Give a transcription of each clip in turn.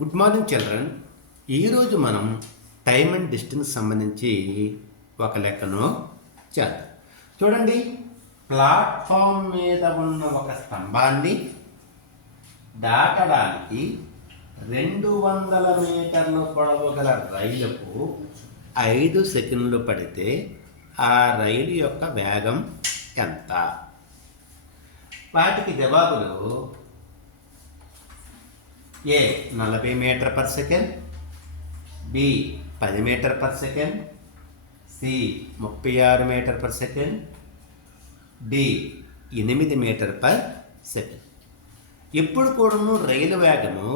Good morning children. ఈరోజు మనం time and distance సంబంధించి ఒక లెక్కను చేద్దాం. చూడండి, ప్లాట్ఫామ్ మీద ఉన్న ఒక స్తంభాన్ని దాటడానికి 200 మీటర్ల పొడవు గల రైలుకు 5 సెకండ్లు పడితే ఆ రైలు యొక్క వేగం ఎంత? వాటికి జవాబులు A 40 meter per second, B 10 meter per second, C 36 meter per second, D 8 meter per second. ఇప్పుడు కూడాను రైలు వేగము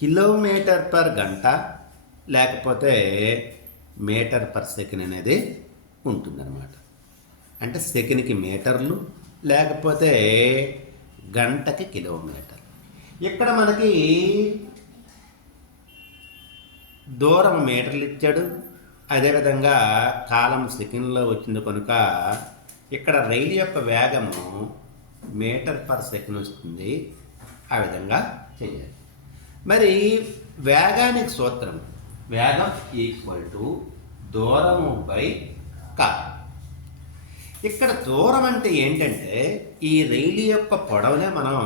కిలోమీటర్ పర్ గంట లేకపోతే మీటర్ పర్ సెకండ్ అనేది ఉంటుందన్నమాట. అంటే సెకండ్కి మీటర్లు లేకపోతే గంటకి కిలోమీటర్. ఇక్కడ మనకి దూరం మీటర్లు ఇచ్చాడు, అదేవిధంగా కాలం సెకండ్లో వచ్చింది కనుక ఇక్కడ రైలు యొక్క వేగము మీటర్ పర్ సెకండ్ వస్తుంది. ఆ విధంగా చేయాలి. మరి వేగానికి సూత్రం వేగం ఈక్వల్ టు దూరము బై కాలం. ఇక్కడ దూరం అంటే ఏంటంటే ఈ రైలు యొక్క పొడవునే మనం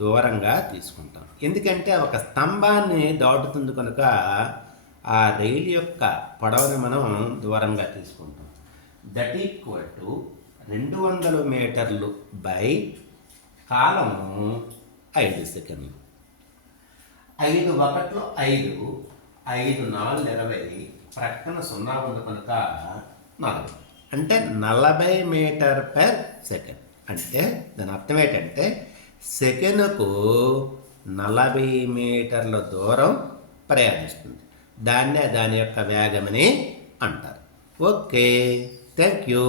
దూరంగా తీసుకుంటాం. ఎందుకంటే ఒక స్తంభాన్ని దాటుతుంది కనుక ఆ రైలు యొక్క పొడవుని మనం దూరంగా తీసుకుంటాం. దట్ ఈక్వల్ టు 200 మీటర్లు బై కాలము 5 సెకండ్లు. 5 ఒకట్లు 5, 5 4 20, ప్రక్కన 0 ఉంది కనుక 4. అంటే 40 మీటర్ పర్ సెకండ్. అంటే దాని అర్థం ఏంటంటే సెకండ్కు 40 మీటర్ల దూరం ప్రయాణిస్తుంది. దాన్నే దాని యొక్క వేగమని అంటారు. Okay, thank you.